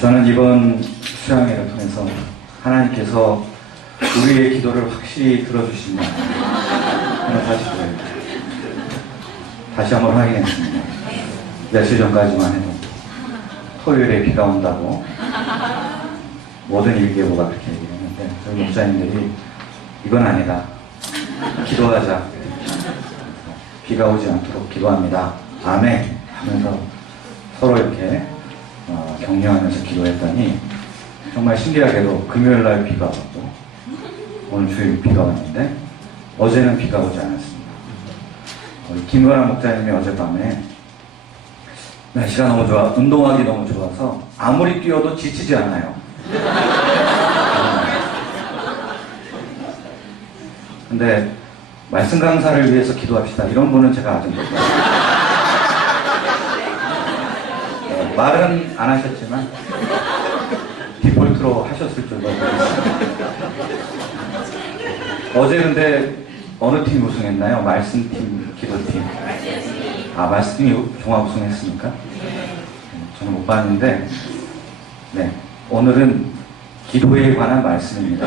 저는 이번 수양회를 통해서 하나님께서 우리의 기도를 확실히 들어주신다 하는 사실을 다시 한번 확인했습니다. 며칠 전까지만 해도 토요일에 비가 온다고 모든 일기예보가 그렇게 얘기했는데 저희 목사님들이 이건 아니다, 기도하자, 비가 오지 않도록 기도합니다, 아멘 하면서 서로 이렇게 격려하면서 기도했더니 정말 신기하게도 금요일날 비가 왔고 오늘 주일 비가 왔는데 어제는 비가 오지 않았습니다. 김건환 목사님이 어젯밤에 날씨가 너무 좋아, 운동하기 너무 좋아서 아무리 뛰어도 지치지 않아요. 근데 말씀 강사를 위해서 기도합시다 이런 분은 제가 아직 못 봤어요. 말은 안 하셨지만 디폴트로 하셨을 줄도 모르겠습니다. 어제 근데 어느 팀 우승했나요? 말씀팀, 기도팀. 말씀팀이 종합 우승했습니까? 저는 못 봤는데, 네, 오늘은 기도에 관한 말씀입니다.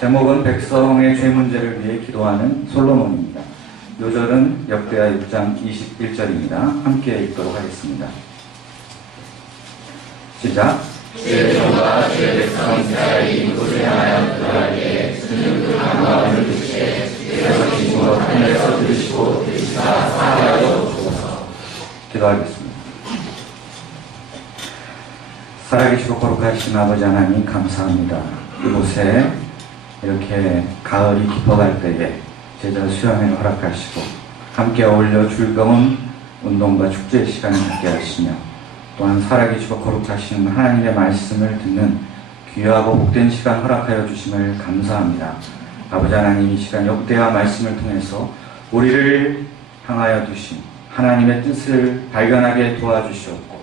제목은 백성의 죄 문제를 위해 기도하는 솔로몬입니다. 요절은 역대하 6장 21절입니다. 함께 읽도록 하겠습니다. 시작. 죄종과 죄백성 이스라엘이 이곳을 향하여 기도하기에 주는 그 간구함을 듣시되 주께서 기신 것 하늘에서 들으시고 들으시사 사하여 주옵소서. 기도하겠습니다. 살아계시고 거룩하신 아버지 하나님 감사합니다. 이곳에 이렇게 가을이 깊어갈 때에 제자 수양회를 허락하시고 함께 어울려 즐거운 운동과 축제의 시간을 갖게 하시며 또한 살아계시고 거룩하신 하나님의 말씀을 듣는 귀하고 복된 시간 허락하여 주심을 감사합니다. 아버지 하나님, 이 시간 역대하 말씀을 통해서 우리를 향하여 두신 하나님의 뜻을 발견하게 도와주시옵고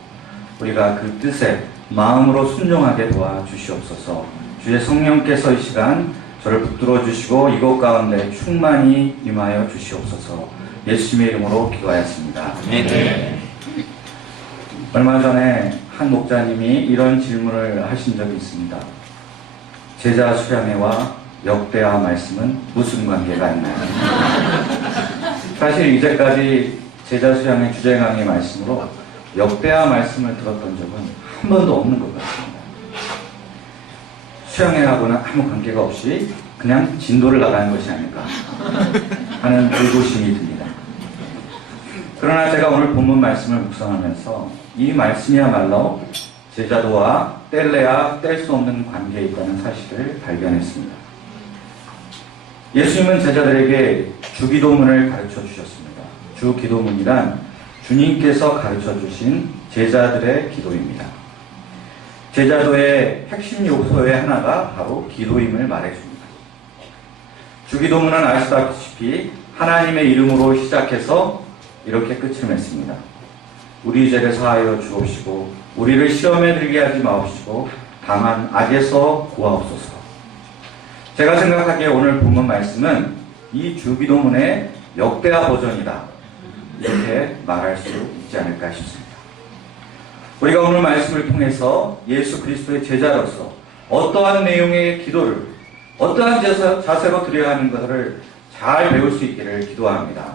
우리가 그 뜻에 마음으로 순종하게 도와주시옵소서. 주의 성령께서 이 시간 저를 붙들어 주시고 이곳 가운데 충만히 임하여 주시옵소서. 예수님의 이름으로 기도하였습니다. 네. 얼마 전에 한 목자님이 이런 질문을 하신 적이 있습니다. 제자 수양회와 역대하 말씀은 무슨 관계가 있나요? 사실 이제까지 제자 수양회 주제 강의 말씀으로 역대하 말씀을 들었던 적은 한 번도 없는 것 같습니다. 수양회하고는 아무 관계가 없이 그냥 진도를 나가는 것이 아닐까 하는 의구심이 듭니다. 그러나 제가 오늘 본문 말씀을 묵상하면서 이 말씀이야말로 제자도와 뗄래야 뗄 수 없는 관계에 있다는 사실을 발견했습니다. 예수님은 제자들에게 주기도문을 가르쳐 주셨습니다. 주기도문이란 주님께서 가르쳐 주신 제자들의 기도입니다. 제자도의 핵심 요소의 하나가 바로 기도임을 말해줍니다. 주기도문은 아시다시피 하나님의 이름으로 시작해서 이렇게 끝을 맺습니다. 우리 죄를 사하여 주옵시고 우리를 시험에 들게 하지 마옵시고 다만 악에서 구하옵소서. 제가 생각하기에 오늘 본문 말씀은 이 주기도문의 역대하 버전이다, 이렇게 말할 수 있지 않을까 싶습니다. 우리가 오늘 말씀을 통해서 예수 그리스도의 제자로서 어떠한 내용의 기도를 어떠한 자세로 드려야 하는 것을 잘 배울 수 있기를 기도합니다.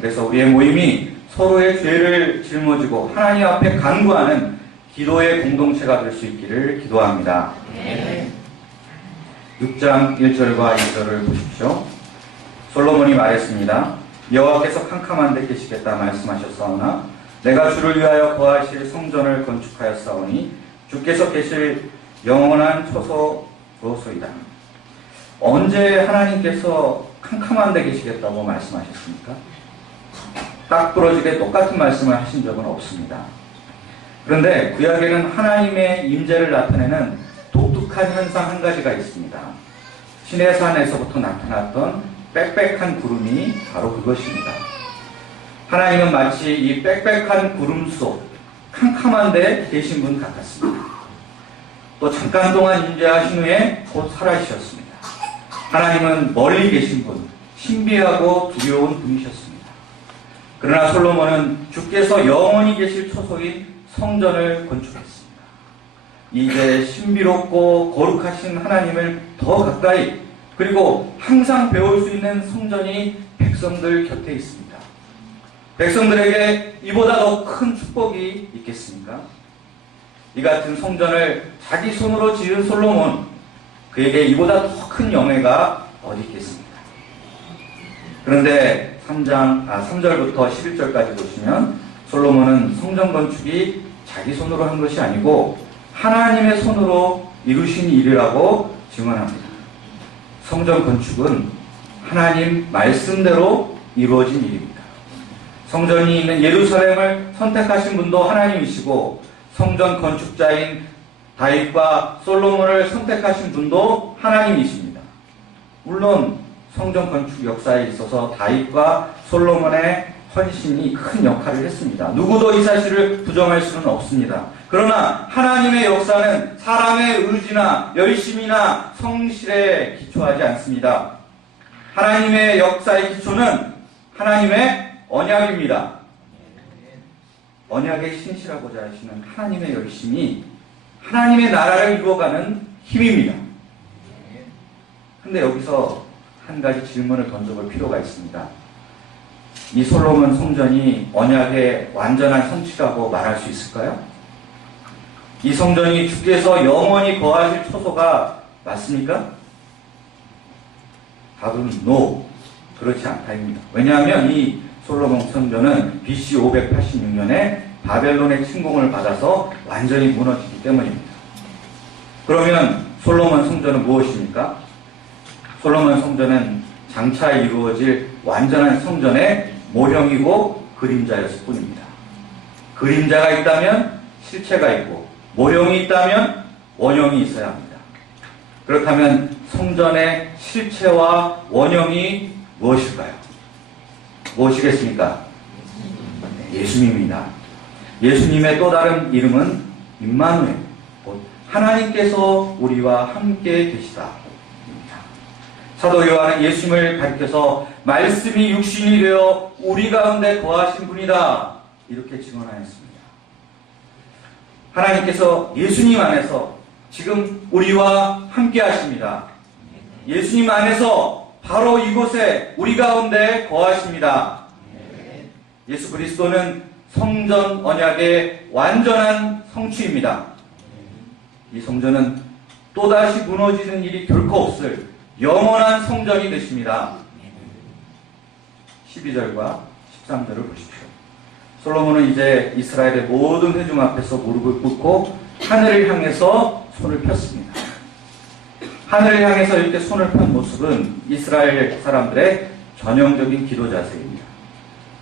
그래서 우리의 모임이 서로의 죄를 짊어지고 하나님 앞에 간구하는 기도의 공동체가 될 수 있기를 기도합니다. 6장 1절과 2절을 보십시오. 솔로몬이 말했습니다. 여호와께서 캄캄한 데 계시겠다 말씀하셨사오나 내가 주를 위하여 거하실 성전을 건축하였사오니 주께서 계실 영원한 처소로소이다. 언제 하나님께서 캄캄한 데 계시겠다고 말씀하셨습니까? 딱 부러지게 똑같은 말씀을 하신 적은 없습니다. 그런데 구약에는 하나님의 임재를 나타내는 독특한 현상 한 가지가 있습니다. 시내산에서부터 나타났던 빽빽한 구름이 바로 그것입니다. 하나님은 마치 이 빽빽한 구름 속 캄캄한 데 계신 분 같았습니다. 또 잠깐 동안 임재하신 후에 곧 사라지셨습니다. 하나님은 멀리 계신 분, 신비하고 두려운 분이셨습니다. 그러나 솔로몬은 주께서 영원히 계실 초소인 성전을 건축했습니다. 이제 신비롭고 거룩하신 하나님을 더 가까이 그리고 항상 배울 수 있는 성전이 백성들 곁에 있습니다. 백성들에게 이보다 더 큰 축복이 있겠습니까? 이 같은 성전을 자기 손으로 지은 솔로몬, 그에게 이보다 더 큰 영예가 어디 있겠습니까? 그런데 3절부터 11절까지 보시면 솔로몬은 성전 건축이 자기 손으로 한 것이 아니고 하나님의 손으로 이루신 일이라고 증언합니다. 성전 건축은 하나님 말씀대로 이루어진 일입니다. 성전이 있는 예루살렘을 선택하신 분도 하나님이시고 성전 건축자인 다윗과 솔로몬을 선택하신 분도 하나님이십니다. 물론 성전 건축 역사에 있어서 다윗과 솔로몬의 헌신이 큰 역할을 했습니다. 누구도 이 사실을 부정할 수는 없습니다. 그러나 하나님의 역사는 사람의 의지나 열심이나 성실에 기초하지 않습니다. 하나님의 역사의 기초는 하나님의 언약입니다. 언약에 신실하고자 하시는 하나님의 열심이 하나님의 나라를 이루어가는 힘입니다. 근데 여기서 한 가지 질문을 던져볼 필요가 있습니다. 이 솔로몬 성전이 언약의 완전한 성취라고 말할 수 있을까요? 이 성전이 주께서 영원히 거하실 초소가 맞습니까? 답은 NO. 그렇지 않다입니다. 왜냐하면 이 솔로몬 성전은 BC 586년에 바벨론의 침공을 받아서 완전히 무너지기 때문입니다. 그러면 솔로몬 성전은 무엇입니까? 솔로몬 성전은 장차 이루어질 완전한 성전의 모형이고 그림자였을 뿐입니다. 그림자가 있다면 실체가 있고 모형이 있다면 원형이 있어야 합니다. 그렇다면 성전의 실체와 원형이 무엇일까요? 무엇이겠습니까? 예수님입니다. 예수님의 또 다른 이름은 임마누엘, 곧 하나님께서 우리와 함께 계시다. 사도 요한은 예수님을 가리켜서 말씀이 육신이 되어 우리 가운데 거하신 분이다. 이렇게 증언하였습니다. 하나님께서 예수님 안에서 지금 우리와 함께 하십니다. 예수님 안에서 바로 이곳에 우리 가운데 거하십니다. 예수 그리스도는 성전 언약의 완전한 성취입니다. 이 성전은 또다시 무너지는 일이 결코 없을 영원한 성전이 되십니다. 12절과 13절을 보십시오. 솔로몬은 이제 이스라엘의 모든 회중 앞에서 무릎을 꿇고 하늘을 향해서 손을 폈습니다. 하늘을 향해서 이렇게 손을 편 모습은 이스라엘 사람들의 전형적인 기도 자세입니다.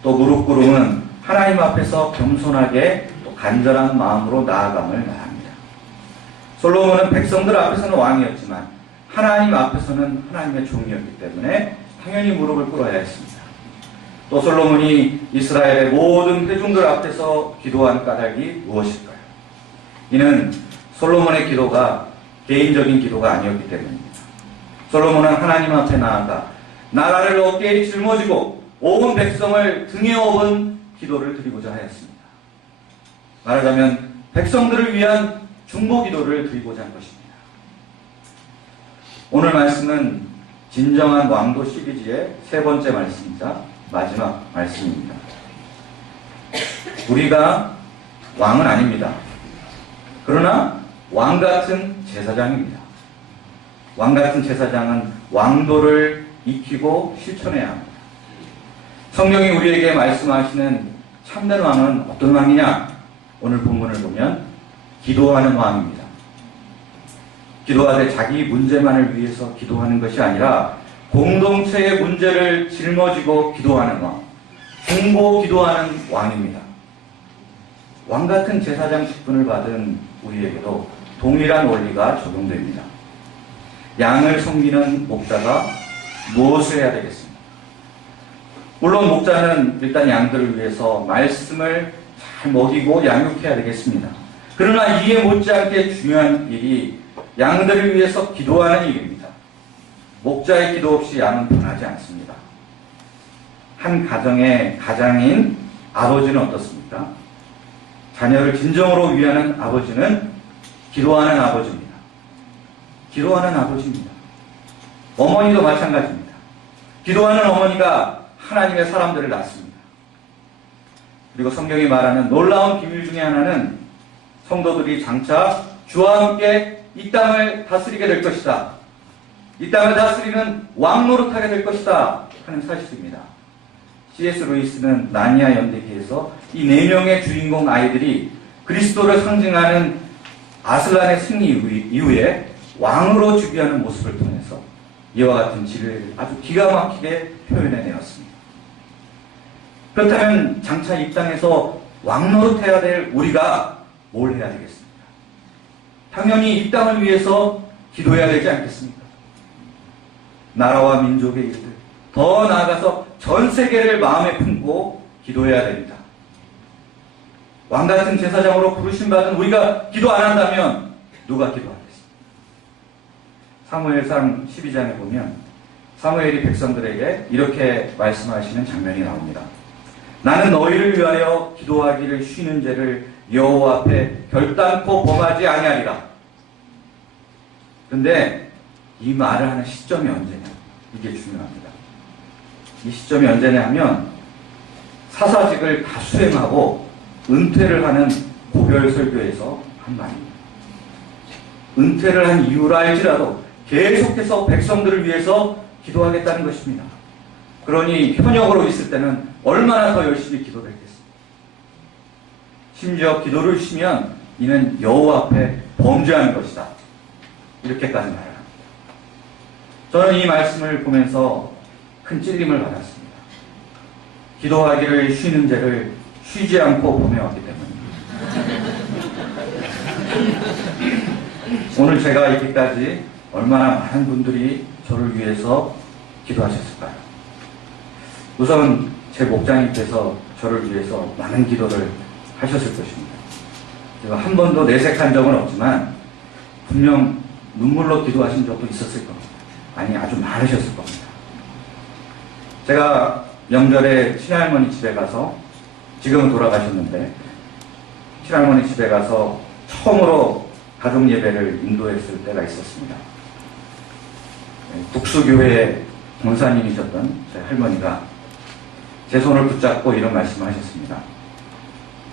또 무릎 꿇음은 하나님 앞에서 겸손하게 또 간절한 마음으로 나아감을 말합니다. 솔로몬은 백성들 앞에서는 왕이었지만 하나님 앞에서는 하나님의 종이었기 때문에 당연히 무릎을 꿇어야 했습니다. 또 솔로몬이 이스라엘의 모든 회중들 앞에서 기도한 까닭이 무엇일까요? 이는 솔로몬의 기도가 개인적인 기도가 아니었기 때문입니다. 솔로몬은 하나님 앞에 나아가 나라를 어깨에 짊어지고 온 백성을 등에 업은 기도를 드리고자 하였습니다. 말하자면 백성들을 위한 중보 기도를 드리고자 한 것입니다. 오늘 말씀은 진정한 왕도 시리즈의 세 번째 말씀이자 마지막 말씀입니다. 우리가 왕은 아닙니다. 그러나 왕 같은 제사장입니다. 왕 같은 제사장은 왕도를 익히고 실천해야 합니다. 성경이 우리에게 말씀하시는 참된 왕은 어떤 왕이냐? 오늘 본문을 보면 기도하는 왕입니다. 기도하되 자기 문제만을 위해서 기도하는 것이 아니라 공동체의 문제를 짊어지고 기도하는 왕, 중보 기도하는 왕입니다. 왕 같은 제사장 직분을 받은 우리에게도 동일한 원리가 적용됩니다. 양을 섬기는 목자가 무엇을 해야 되겠습니까? 물론 목자는 일단 양들을 위해서 말씀을 잘 먹이고 양육해야 되겠습니다. 그러나 이에 못지않게 중요한 일이 양들을 위해서 기도하는 일입니다. 목자의 기도 없이 양은 변하지 않습니다. 한 가정의 가장인 아버지는 어떻습니까? 자녀를 진정으로 위하는 아버지는 기도하는 아버지입니다. 기도하는 아버지입니다. 어머니도 마찬가지입니다. 기도하는 어머니가 하나님의 사람들을 낳습니다. 그리고 성경이 말하는 놀라운 비밀 중에 하나는 성도들이 장차 주와 함께 이 땅을 다스리게 될 것이다. 이 땅을 다스리는 왕 노릇하게 될 것이다 하는 사실입니다. C.S. 루이스는 나니아 연대기에서 이 4명의 주인공 아이들이 그리스도를 상징하는 아슬란의 승리 이후에 왕으로 즉위하는 모습을 통해서 이와 같은 지를 아주 기가 막히게 표현해내었습니다. 그렇다면 장차 이 땅에서 왕 노릇해야 될 우리가 뭘 해야 되겠습니까? 당연히 이 땅을 위해서 기도해야 되지 않겠습니까? 나라와 민족의 일들, 더 나아가서 전 세계를 마음에 품고 기도해야 됩니다. 왕같은 제사장으로 부르심받은 우리가 기도 안 한다면 누가 기도하겠습니까? 사무엘상 12장에 보면 사무엘이 백성들에게 이렇게 말씀하시는 장면이 나옵니다. 나는 너희를 위하여 기도하기를 쉬는 죄를 여호와 앞에 결단코 범하지 아니하리라. 그런데 이 말을 하는 시점이 언제냐? 이게 중요합니다. 이 시점이 언제냐 하면 사사직을 다 수행하고 은퇴를 하는 고별설교에서 한 말입니다. 은퇴를 한 이유라 할지라도 계속해서 백성들을 위해서 기도하겠다는 것입니다. 그러니 현역으로 있을 때는 얼마나 더 열심히 기도를 했겠습니까? 심지어 기도를 쉬면 이는 여호와 앞에 범죄하는 것이다. 이렇게까지 말합니다. 저는 이 말씀을 보면서 큰 찔림을 받았습니다. 기도하기를 쉬는 죄를 쉬지 않고 범해왔기 때문입니다. 오늘 제가 이렇게까지 얼마나 많은 분들이 저를 위해서 기도하셨을까요? 우선 제 목장님께서 저를 위해서 많은 기도를 하셨을 것입니다. 제가 한 번도 내색한 적은 없지만 분명 눈물로 기도하신 적도 있었을 겁니다. 아니, 아주 많으셨을 겁니다. 제가 명절에 친할머니 집에 가서, 지금은 돌아가셨는데 친할머니 집에 가서 처음으로 가족 예배를 인도했을 때가 있었습니다. 국수교회 권사님이셨던 제 할머니가 제 손을 붙잡고 이런 말씀을 하셨습니다.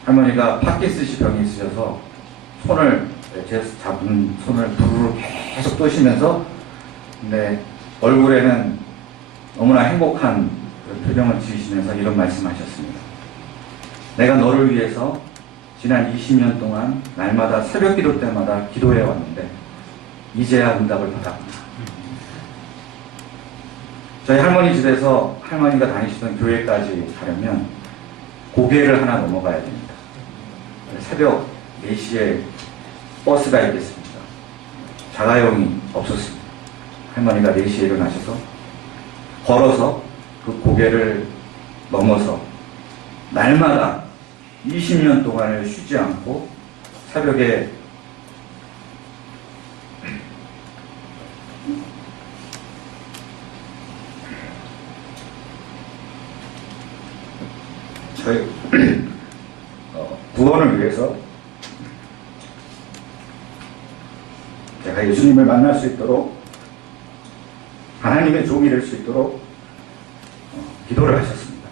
할머니가 파킨슨씨 병이 있으셔서 제 잡은 손을 부르르 계속 떠시면서 근데 얼굴에는 너무나 행복한 표정을 지으시면서 이런 말씀하셨습니다. 내가 너를 위해서 지난 20년 동안 날마다 새벽 기도 때마다 기도해 왔는데 이제야 응답을 받았구나. 저희 할머니 집에서 할머니가 다니시던 교회까지 가려면 고개를 하나 넘어가야 됩니다. 새벽 4시에 버스가 있겠습니다. 자가용이 없었습니다. 할머니가 4시에 일어나셔서 걸어서 그 고개를 넘어서 날마다 20년 동안을 쉬지 않고 새벽에 저희 구원을 위해서 제가 예수님을 만날 수 있도록 하나님의 종이 될 수 있도록 기도를 하셨습니다.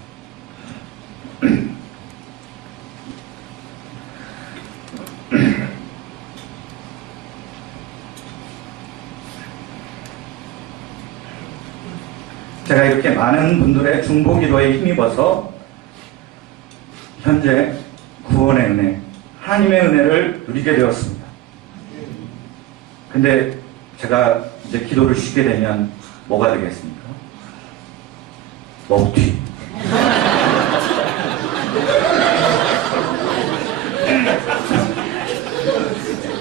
제가 이렇게 많은 분들의 중보기도에 힘입어서 현재 구원의 은혜, 하나님의 은혜를 누리게 되었습니다. 근데 제가 이제 기도를 쉬게 되면 뭐가 되겠습니까? 먹튀.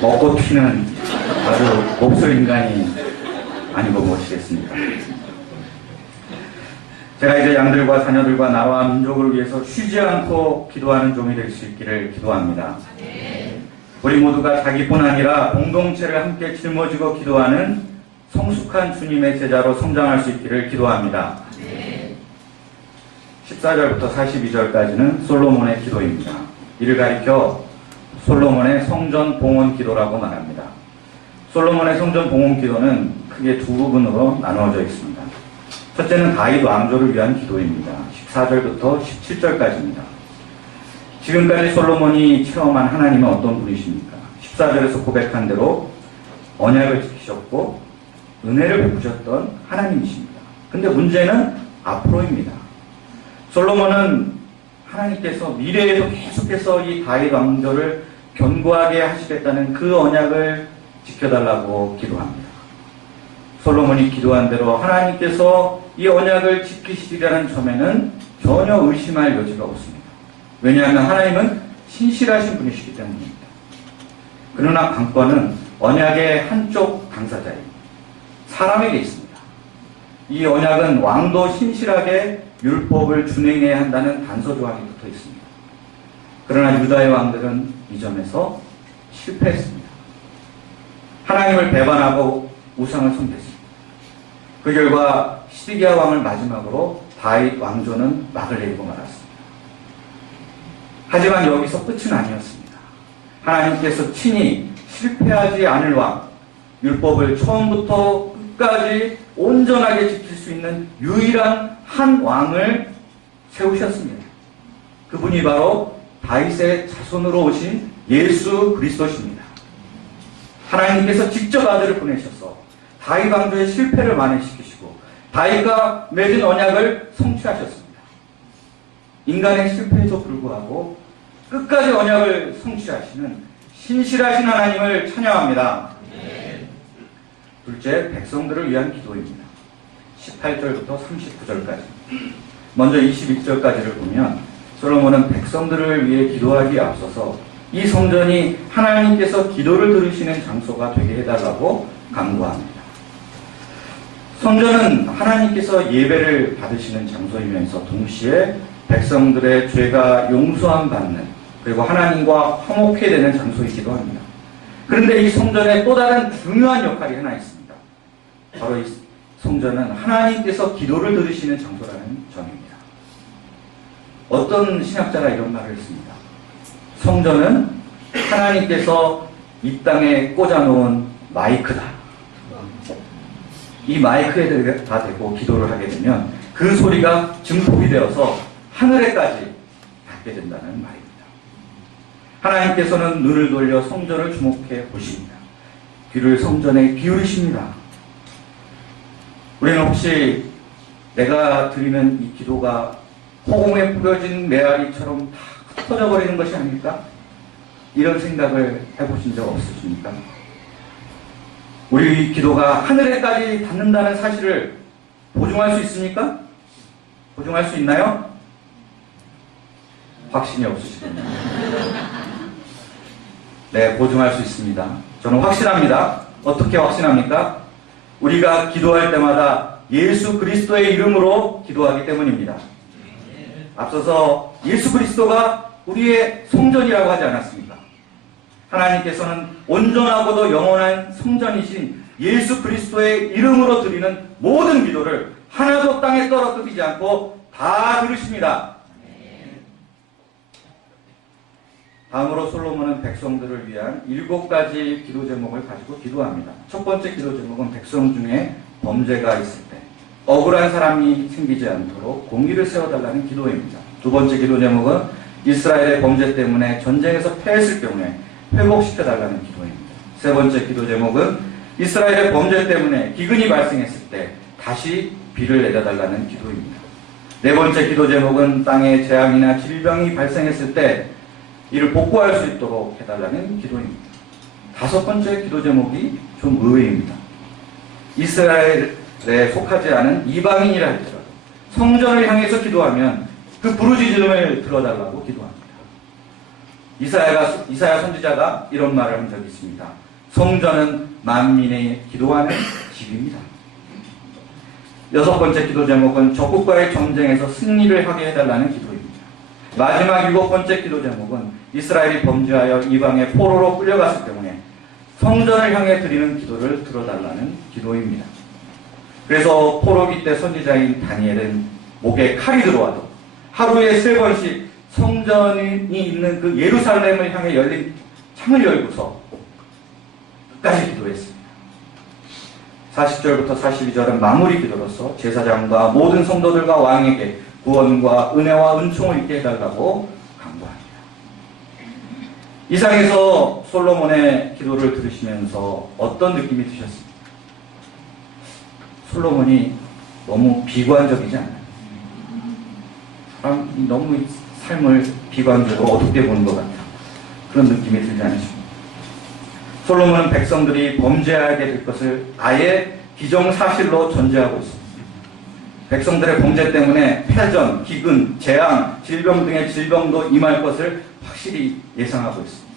먹고 튀는 아주 몹쓸 인간이 아니고 무엇이겠습니까? 제가 이제 양들과 자녀들과 나와 민족을 위해서 쉬지 않고 기도하는 종이 될 수 있기를 기도합니다. 우리 모두가 자기뿐 아니라 공동체를 함께 짊어지고 기도하는 성숙한 주님의 제자로 성장할 수 있기를 기도합니다. 14절부터 42절까지는 솔로몬의 기도입니다. 이를 가리켜 솔로몬의 성전 봉헌 기도라고 말합니다. 솔로몬의 성전 봉헌 기도는 크게 두 부분으로 나누어져 있습니다. 첫째는 다윗 왕조를 위한 기도입니다. 14절부터 17절까지입니다. 지금까지 솔로몬이 체험한 하나님은 어떤 분이십니까? 14절에서 고백한 대로 언약을 지키셨고 은혜를 베푸셨던 하나님이십니다. 근데 문제는 앞으로입니다. 솔로몬은 하나님께서 미래에도 계속해서 이 다윗 왕조를 견고하게 하시겠다는 그 언약을 지켜달라고 기도합니다. 솔로몬이 기도한 대로 하나님께서 이 언약을 지키시리라는 점에는 전혀 의심할 여지가 없습니다. 왜냐하면 하나님은 신실하신 분이시기 때문입니다. 그러나 관건은 언약의 한쪽 당사자인 사람에게 있습니다. 이 언약은 왕도 신실하게 율법을 준행해야 한다는 단서 조항이 붙어 있습니다. 그러나 유다의 왕들은 이 점에서 실패했습니다. 하나님을 배반하고 우상을 섬겼습니다. 그 결과 시드기야 왕을 마지막으로 다윗 왕조는 막을 내리고 말았습니다. 하지만 여기서 끝은 아니었습니다. 하나님께서 친히 실패하지 않을 왕, 율법을 처음부터 끝까지 온전하게 지킬 수 있는 유일한 한 왕을 세우셨습니다. 그분이 바로 다윗의 자손으로 오신 예수 그리스도십니다. 하나님께서 직접 아들을 보내셔서 다윗 왕조의 실패를 만회시키시고 다윗과 맺은 언약을 성취하셨습니다. 인간의 실패에도 불구하고 끝까지 언약을 성취하시는 신실하신 하나님을 찬양합니다. 둘째, 백성들을 위한 기도입니다. 18절부터 39절까지. 먼저 21절까지를 보면 솔로몬은 백성들을 위해 기도하기에 앞서서 이 성전이 하나님께서 기도를 들으시는 장소가 되게 해달라고 간구합니다. 성전은 하나님께서 예배를 받으시는 장소이면서 동시에 백성들의 죄가 용서함 받는 그리고 하나님과 화목해 되는 장소이기도 합니다. 그런데 이 성전에 또 다른 중요한 역할이 하나 있습니다. 바로 이 성전은 하나님께서 기도를 들으시는 장소라는 점입니다. 어떤 신학자가 이런 말을 했습니다. 성전은 하나님께서 이 땅에 꽂아놓은 마이크다. 이 마이크에 다 대고 기도를 하게 되면 그 소리가 증폭이 되어서 하늘에까지 닿게 된다는 말입니다. 하나님께서는 눈을 돌려 성전을 주목해 보십니다. 귀를 성전에 기울이십니다. 우리는 혹시 내가 드리는 이 기도가 허공에 뿌려진 메아리처럼 다 흩어져 버리는 것이 아닐까? 이런 생각을 해보신 적 없으십니까? 우리 기도가 하늘에까지 닿는다는 사실을 보증할 수 있습니까? 보증할 수 있나요? 확신이 없으시군요. 네, 보증할 수 있습니다. 저는 확신합니다. 어떻게 확신합니까? 우리가 기도할 때마다 예수 그리스도의 이름으로 기도하기 때문입니다. 앞서서 예수 그리스도가 우리의 성전이라고 하지 않았습니까? 하나님께서는 온전하고도 영원한 성전이신 예수 그리스도의 이름으로 드리는 모든 기도를 하나도 땅에 떨어뜨리지 않고 다 들으십니다. 다음으로 솔로몬은 백성들을 위한 7가지 기도 제목을 가지고 기도합니다. 첫 번째 기도 제목은 백성 중에 범죄가 있을 때 억울한 사람이 생기지 않도록 공의를 세워달라는 기도입니다. 두 번째 기도 제목은 이스라엘의 범죄 때문에 전쟁에서 패했을 경우에 회복시켜달라는 기도입니다. 세 번째 기도 제목은 이스라엘의 범죄 때문에 기근이 발생했을 때 다시 비를 내려달라는 기도입니다. 네 번째 기도 제목은 땅에 재앙이나 질병이 발생했을 때 이를 복구할 수 있도록 해달라는 기도입니다. 다섯 번째 기도 제목이 좀 의외입니다. 이스라엘에 속하지 않은 이방인이라 할지라도 성전을 향해서 기도하면 그 부르짖음을 들어달라고 기도합니다. 이사야 선지자가 이런 말을 한 적이 있습니다. 성전은 만민의 기도하는 집입니다. 여섯 번째 기도 제목은 적국과의 전쟁에서 승리를 하게 해달라는 기도입니다. 마지막 7번째 기도 제목은 이스라엘이 범죄하여 이방의 포로로 끌려갔을 때문에 성전을 향해 드리는 기도를 들어달라는 기도입니다. 그래서 포로기 때 선지자인 다니엘은 목에 칼이 들어와도 하루에 3번씩 성전이 있는 그 예루살렘을 향해 열린 창을 열고서 끝까지 기도했습니다. 40절부터 42절은 마무리 기도로서 제사장과 모든 성도들과 왕에게 구원과 은혜와 은총을 있게 해달라고 강구합니다. 이상에서 솔로몬의 기도를 들으시면서 어떤 느낌이 드셨습니까? 솔로몬이 너무 비관적이지 않나요? 사람이 너무 삶을 비관적으로 어둡게 보는 것 같아요. 그런 느낌이 들지 않으십니까? 솔로몬은 백성들이 범죄하게 될 것을 아예 기정사실로 전제하고 있습니다. 백성들의 범죄 때문에 패전, 기근, 재앙, 질병 등의 질병도 임할 것을 확실히 예상하고 있습니다.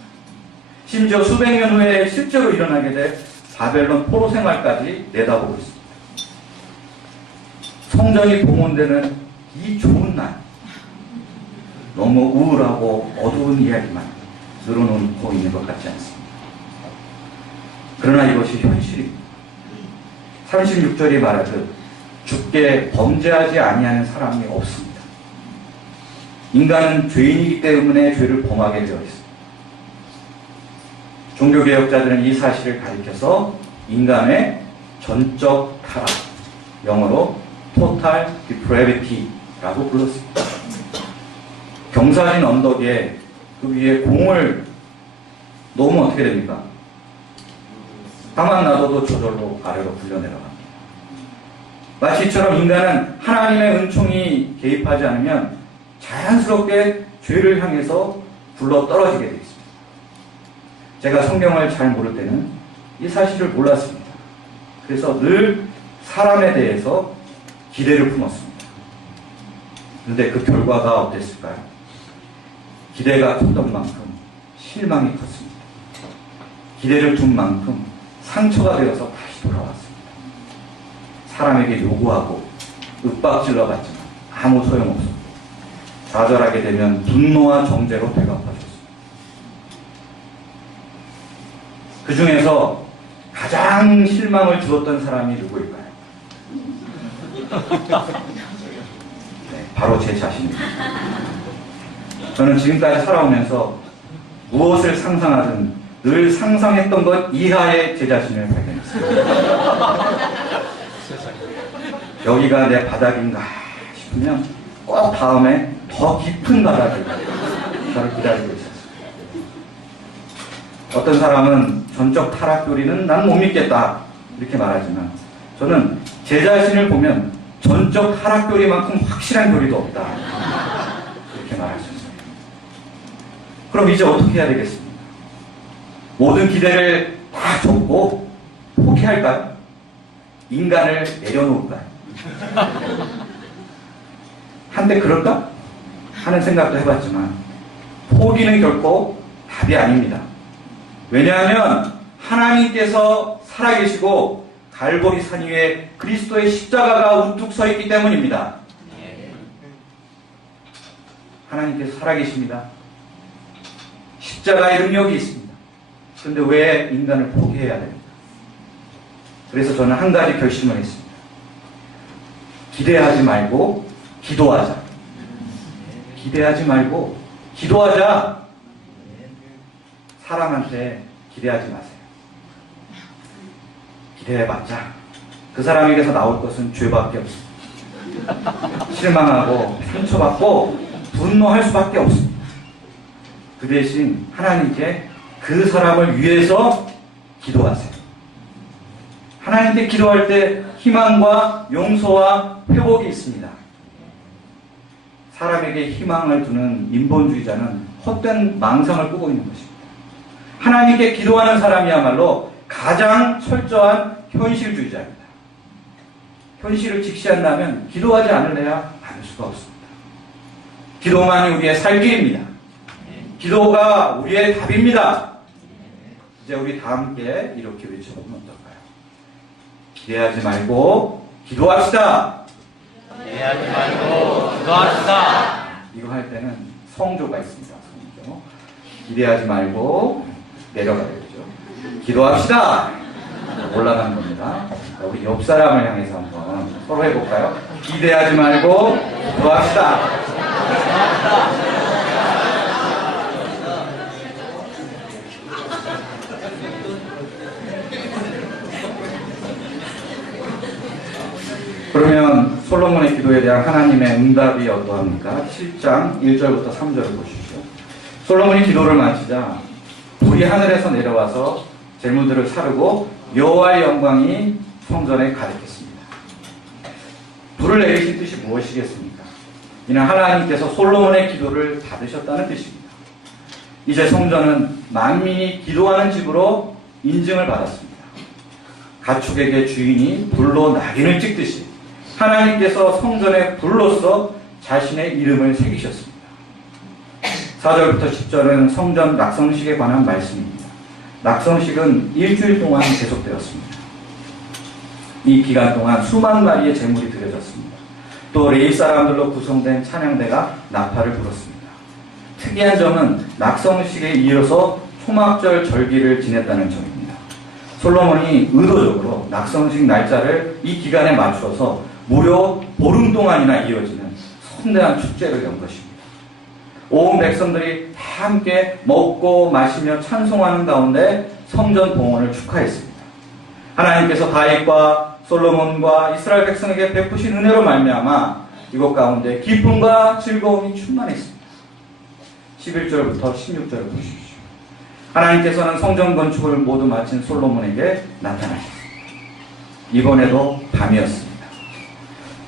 심지어 수백 년 후에 실제로 일어나게 될 바벨론 포로 생활까지 내다보고 있습니다. 성전이 봉헌되는 이 좋은 날, 너무 우울하고 어두운 이야기만 늘어놓고 있는 것 같지 않습니다. 그러나 이것이 현실입니다. 36절이 말하듯 주께 범죄하지 아니하는 사람이 없습니다. 인간은 죄인이기 때문에 죄를 범하게 되어 있습니다. 종교개혁자들은 이 사실을 가리켜서 인간의 전적 타락, 영어로 total depravity라고 불렀습니다. 경사진 언덕에 그 위에 공을 놓으면 어떻게 됩니까? 가만 놔둬도 저절로 아래로 굴려내려갑니다. 마치 이처럼 인간은 하나님의 은총이 개입하지 않으면 자연스럽게 죄를 향해서 굴러 떨어지게 되어 있습니다. 제가 성경을 잘 모를 때는 이 사실을 몰랐습니다. 그래서 늘 사람에 대해서 기대를 품었습니다. 그런데 그 결과가 어땠을까요? 기대가 컸던 만큼 실망이 컸습니다. 기대를 둔 만큼 상처가 되어서 다시 돌아왔습니다. 사람에게 요구하고 윽박질러 봤지만 아무 소용없습니다. 좌절하게 되면 분노와 정죄로 되갚아줬습니다. 그 중에서 가장 실망을 주었던 사람이 누구일까요? 네, 바로 제 자신입니다. 저는 지금까지 살아오면서 무엇을 상상하든 늘 상상했던 것 이하의 제 자신을 발견했습니다. 여기가 내 바닥인가 싶으면 꼭 다음에 더 깊은 바닥이 저를 기다리고 있었습니다. 어떤 사람은 전적 타락 교리는 난 못 믿겠다 이렇게 말하지만 저는 제 자신을 보면 전적 타락 교리만큼 확실한 교리도 없다 이렇게 말할 수 있습니다. 그럼 이제 어떻게 해야 되겠습니까? 모든 기대를 다 접고 포기할까요? 인간을 내려놓을까요? 한때 그럴까? 하는 생각도 해봤지만 포기는 결코 답이 아닙니다. 왜냐하면 하나님께서 살아계시고 갈보리 산 위에 그리스도의 십자가가 우뚝 서 있기 때문입니다. 하나님께서 살아계십니다. 십자가의 능력이 있습니다. 그런데 왜 인간을 포기해야 됩니까? 그래서 저는 한 가지 결심을 했습니다. 기대하지 말고 기도하자. 기대하지 말고 기도하자. 사람한테 기대하지 마세요. 기대해봤자 그 사람에게서 나올 것은 죄밖에 없습니다. 실망하고 상처받고 분노할 수밖에 없습니다. 그 대신 하나님께 그 사람을 위해서 기도하세요. 하나님께 기도할 때 희망과 용서와 회복이 있습니다. 사람에게 희망을 두는 인본주의자는 헛된 망상을 꾸고 있는 것입니다. 하나님께 기도하는 사람이야말로 가장 철저한 현실주의자입니다. 현실을 직시한다면 기도하지 않을래야 않을 수가 없습니다. 기도만이 우리의 살 길입니다. 기도가 우리의 답입니다. 이제 우리 다 함께 이렇게 외쳐보면 어떨까요? 기대하지 말고 기도합시다. 기대하지 말고 기도합시다. 이거 할 때는 성조가 있습니다. 성조. 기대하지 말고 내려가야 되죠. 기도합시다. 올라가는 겁니다. 우리 옆 사람을 향해서 한번 서로 해볼까요? 기대하지 말고 기도합시다. 그러면 솔로몬의 기도에 대한 하나님의 응답이 어떠합니까? 7장 1절부터 3절을 보시죠. 솔로몬이 기도를 마치자 불이 하늘에서 내려와서 제물들을 사르고 여호와의 영광이 성전에 가득했습니다. 불을 내리신 뜻이 무엇이겠습니까? 이는 하나님께서 솔로몬의 기도를 받으셨다는 뜻입니다. 이제 성전은 만민이 기도하는 집으로 인증을 받았습니다. 가축에게 주인이 불로 낙인을 찍듯이 하나님께서 성전에 불로써 자신의 이름을 새기셨습니다. 4절부터 10절은 성전 낙성식에 관한 말씀입니다. 낙성식은 일주일 동안 계속되었습니다. 이 기간 동안 수만 마리의 제물이 드려졌습니다. 또 레위 사람들로 구성된 찬양대가 나팔을 불었습니다. 특이한 점은 낙성식에 이어서 초막절 절기를 지냈다는 점입니다. 솔로몬이 의도적으로 낙성식 날짜를 이 기간에 맞추어서 무려 보름 동안이나 이어지는 성대한 축제를 연 것입니다. 온 백성들이 함께 먹고 마시며 찬송하는 가운데 성전 봉헌을 축하했습니다. 하나님께서 다윗과 솔로몬과 이스라엘 백성에게 베푸신 은혜로 말미암아 이곳 가운데 기쁨과 즐거움이 충만했습니다. 11절부터 16절을 보십시오. 하나님께서는 성전 건축을 모두 마친 솔로몬에게 나타나셨습니다. 이번에도 밤이었습니다.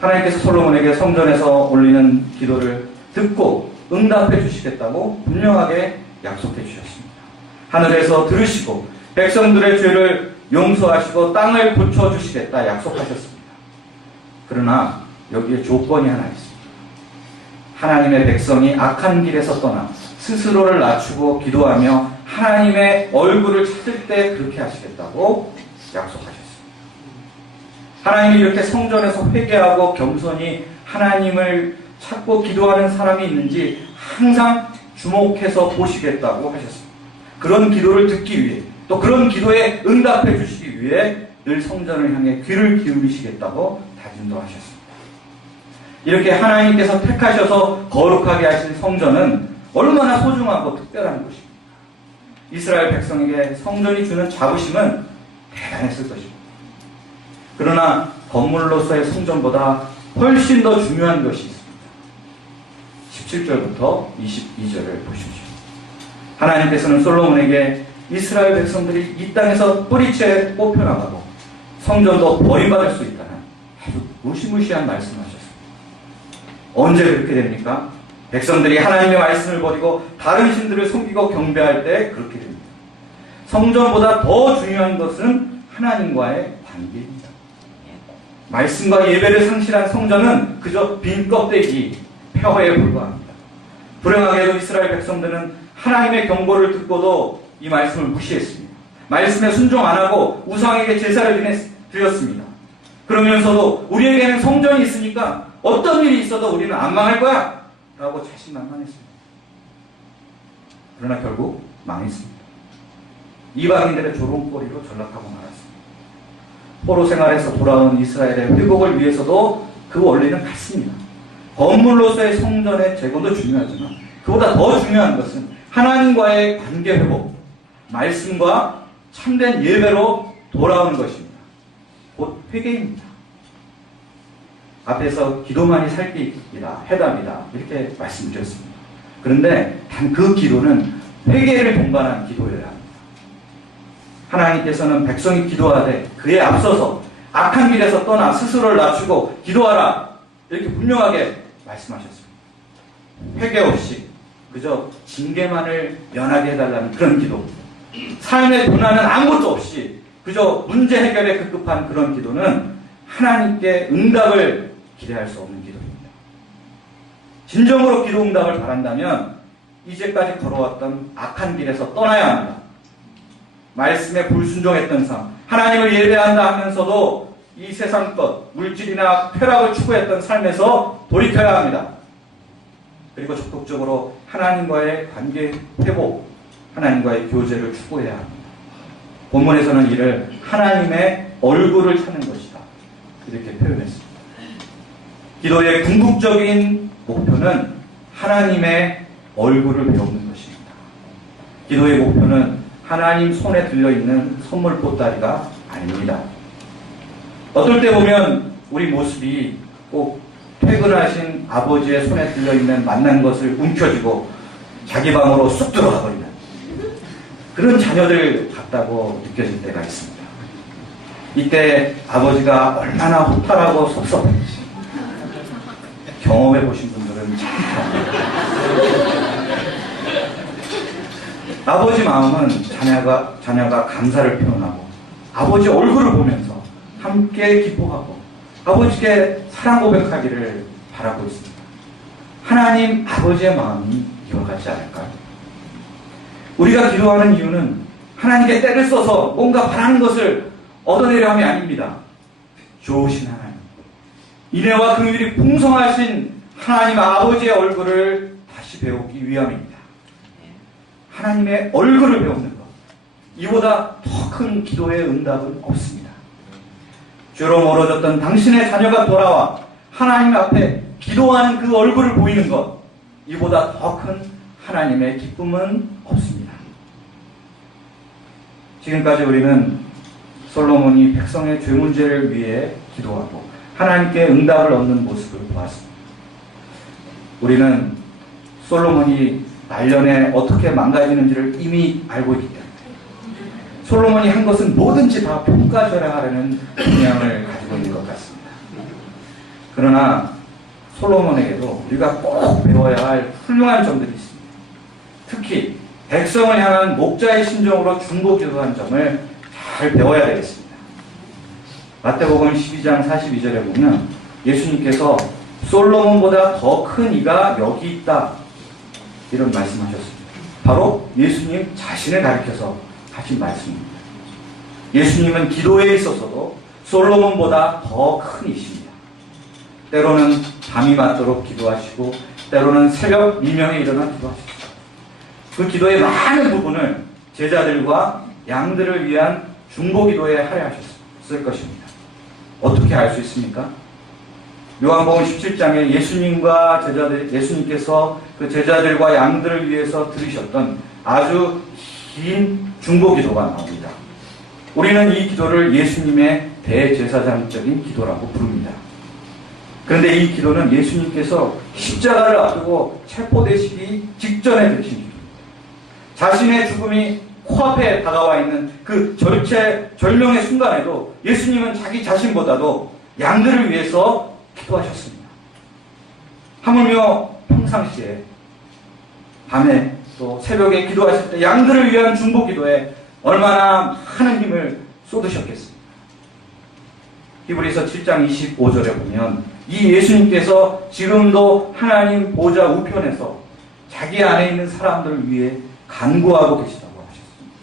하나님께서 솔로몬에게 성전에서 올리는 기도를 듣고 응답해 주시겠다고 분명하게 약속해 주셨습니다. 하늘에서 들으시고 백성들의 죄를 용서하시고 땅을 고쳐주시겠다 약속하셨습니다. 그러나 여기에 조건이 하나 있습니다. 하나님의 백성이 악한 길에서 떠나 스스로를 낮추고 기도하며 하나님의 얼굴을 찾을 때 그렇게 하시겠다고 약속하셨습니다. 하나님이 이렇게 성전에서 회개하고 겸손히 하나님을 찾고 기도하는 사람이 있는지 항상 주목해서 보시겠다고 하셨습니다. 그런 기도를 듣기 위해 또 그런 기도에 응답해 주시기 위해 늘 성전을 향해 귀를 기울이시겠다고 다짐도 하셨습니다. 이렇게 하나님께서 택하셔서 거룩하게 하신 성전은 얼마나 소중하고 특별한 것입니다. 이스라엘 백성에게 성전이 주는 자부심은 대단했을 것입니다. 그러나 건물로서의 성전보다 훨씬 더 중요한 것이 있습니다. 17절부터 22절을 보십시오. 하나님께서는 솔로몬에게 이스라엘 백성들이 이 땅에서 뿌리채 뽑혀나가고 성전도 버림받을 수 있다는 아주 무시무시한 말씀하셨습니다. 언제 그렇게 됩니까? 백성들이 하나님의 말씀을 버리고 다른 신들을 섬기고 경배할 때 그렇게 됩니다. 성전보다 더 중요한 것은 하나님과의 관계입니다. 말씀과 예배를 상실한 성전은 그저 빈 껍데기, 폐허에 불과합니다. 불행하게도 이스라엘 백성들은 하나님의 경고를 듣고도 이 말씀을 무시했습니다. 말씀에 순종 안 하고 우상에게 제사를 드렸습니다. 그러면서도 우리에게는 성전이 있으니까 어떤 일이 있어도 우리는 안 망할 거야 라고 자신만만했습니다. 그러나 결국 망했습니다. 이방인들의 조롱거리로 전락하고 말았습니다. 포로 생활에서 돌아온 이스라엘의 회복을 위해서도 그 원리는 같습니다. 건물로서의 성전의 재건도 중요하지만 그보다 더 중요한 것은 하나님과의 관계 회복, 말씀과 참된 예배로 돌아오는 것입니다. 곧 회개입니다. 앞에서 기도만이 살 길이다, 해답이다 이렇게 말씀드렸습니다. 그런데 단 그 기도는 회개를 동반한 기도여야 합니다. 하나님께서는 백성이 기도하되 그에 앞서서 악한 길에서 떠나 스스로를 낮추고 기도하라 이렇게 분명하게 말씀하셨습니다. 회개 없이 그저 징계만을 면하게 해달라는 그런 기도, 삶의 고난은 아무것도 없이 그저 문제 해결에 급급한 그런 기도는 하나님께 응답을 기대할 수 없는 기도입니다. 진정으로 기도 응답을 바란다면 이제까지 걸어왔던 악한 길에서 떠나야 합니다. 말씀에 불순종했던 삶, 하나님을 예배한다 하면서도 이 세상 것, 물질이나 쾌락을 추구했던 삶에서 돌이켜야 합니다. 그리고 적극적으로 하나님과의 관계 회복, 하나님과의 교제를 추구해야 합니다. 본문에서는 이를 하나님의 얼굴을 찾는 것이다 이렇게 표현했습니다. 기도의 궁극적인 목표는 하나님의 얼굴을 배우는 것입니다. 기도의 목표는 하나님 손에 들려있는 선물 보따리가 아닙니다. 어떨 때 보면 우리 모습이 꼭 퇴근하신 아버지의 손에 들려있는 만난 것을 움켜쥐고 자기 방으로 쑥 들어가 버리는 그런 자녀들 같다고 느껴질 때가 있습니다. 이때 아버지가 얼마나 허탈하고 섭섭한지 경험해 보신 분들은 참 아버지 마음은 자녀가 감사를 표현하고 아버지 얼굴을 보면서 함께 기뻐하고 아버지께 사랑 고백하기를 바라고 있습니다. 하나님 아버지의 마음이 이와 같지 않을까요? 우리가 기도하는 이유는 하나님께 때를 써서 뭔가 바라는 것을 얻어내려 함이 아닙니다. 좋으신 하나님, 인애와 긍휼이 풍성하신 하나님 아버지의 얼굴을 다시 배우기 위함입니다. 하나님의 얼굴을 배우는 것, 이보다 더 큰 기도의 응답은 없습니다. 죄로 멀어졌던 당신의 자녀가 돌아와 하나님 앞에 기도하는 그 얼굴을 보이는 것, 이보다 더 큰 하나님의 기쁨은 없습니다. 지금까지 우리는 솔로몬이 백성의 죄 문제를 위해 기도하고 하나님께 응답을 얻는 모습을 보았습니다. 우리는 솔로몬이 말년에 어떻게 망가지는지를 이미 알고 있기 때문에 솔로몬이 한 것은 뭐든지 다 평가절하하려는 경향을 가지고 있는 것 같습니다. 그러나 솔로몬에게도 우리가 꼭 배워야 할 훌륭한 점들이 있습니다. 특히 백성을 향한 목자의 심정으로 중보기도한 점을 잘 배워야 되겠습니다. 마태복음 12장 42절에 보면 예수님께서 솔로몬보다 더 큰 이가 여기 있다 이런 말씀하셨습니다. 바로 예수님 자신을 가리켜서 하신 말씀입니다. 예수님은 기도에 있어서도 솔로몬보다 더 큰 이십니다. 때로는 밤이 맞도록 기도하시고 때로는 새벽 미명에 일어나 기도하십니다. 그 기도의 많은 부분을 제자들과 양들을 위한 중보기도에 할애하셨을 것입니다. 어떻게 알 수 있습니까? 요한복음 17장에 예수님께서 그 제자들과 양들을 위해서 들으셨던 아주 긴 중보기도가 나옵니다. 우리는 이 기도를 예수님의 대제사장적인 기도라고 부릅니다. 그런데 이 기도는 예수님께서 십자가를 앞두고 체포되시기 직전에 드리신 기도입니다. 자신의 죽음이 코앞에 다가와 있는 그 절명의 순간에도 예수님은 자기 자신보다도 양들을 위해서 기도하셨습니다. 하물며 평상시에 밤에 또 새벽에 기도하실 때 양들을 위한 중보기도에 얼마나 많은 힘을 쏟으셨겠습니까? 히브리서 7장 25절에 보면 이 예수님께서 지금도 하나님 보좌 우편에서 자기 안에 있는 사람들을 위해 간구하고 계시다고 하셨습니다.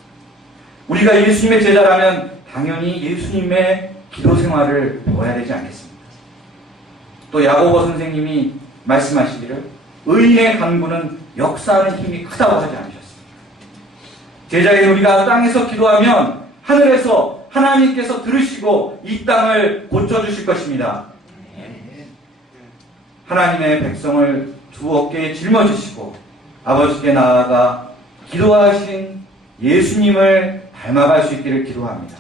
우리가 예수님의 제자라면 당연히 예수님의 기도 생활을 배워야 되지 않겠습니까? 또 야고보 선생님이 말씀하시기를 의인의 간구는 역사하는 힘이 크다고 하지 않으셨습니까? 제자인 우리가 땅에서 기도하면 하늘에서 하나님께서 들으시고 이 땅을 고쳐주실 것입니다. 하나님의 백성을 두 어깨에 짊어지시고 아버지께 나아가 기도하신 예수님을 닮아갈 수 있기를 기도합니다.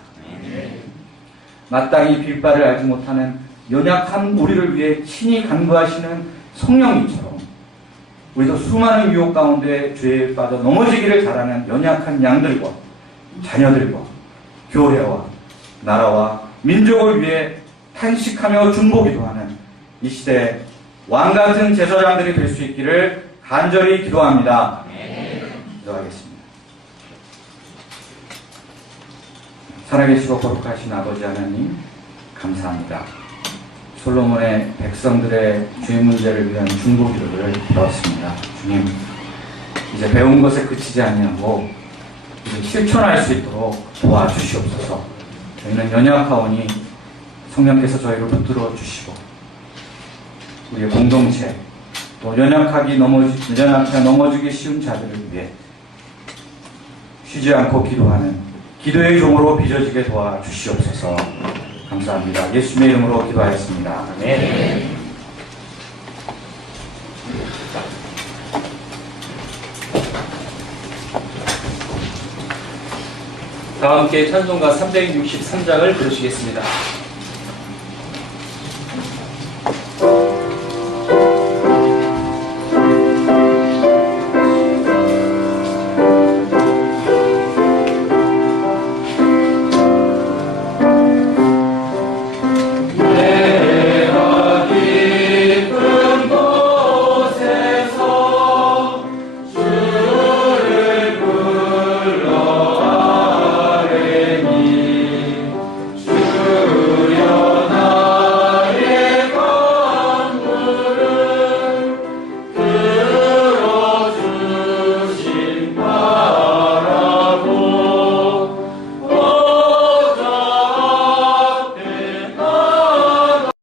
마땅히 빌바를 알지 못하는 연약한 우리를 위해 친히 간구하시는 성령님처럼 우리도 수많은 유혹 가운데 죄에 빠져 넘어지기를 잘하는 연약한 양들과 자녀들과 교회와 나라와 민족을 위해 탄식하며 중보기도하는 이 시대 왕같은 제사장들이 될 수 있기를 간절히 기도합니다. 기도하겠습니다. 살아계시고 거룩하신 아버지 하나님 감사합니다. 솔로몬의 백성들의 죄 문제를 위한 중보기도를 배웠습니다. 주님, 이제 배운 것에 그치지 아니하고 이제 실천할 수 있도록 도와주시옵소서. 저희는 연약하오니 성령께서 저희를 붙들어 주시고 우리의 공동체 또 연약하게 넘어지기 쉬운 자들을 위해 쉬지 않고 기도하는 기도의 종으로 빚어지게 도와주시옵소서. 감사합니다. 예수님의 이름으로 기도하였습니다. 아멘. 다 함께 찬송가 363장을 부르시겠습니다.